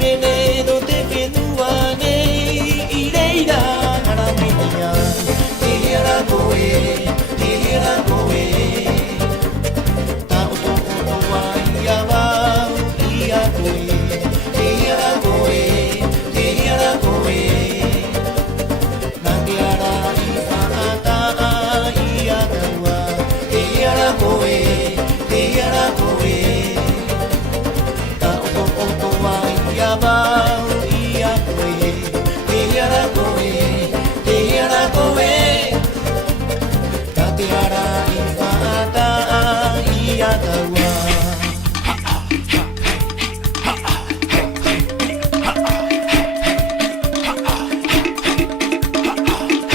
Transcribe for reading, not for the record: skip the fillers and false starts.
no te queduane ireira ngarameia tihera koe ta oto wa ia wa ia koe tihera koe nangiara i whakata ia kaua tihera koe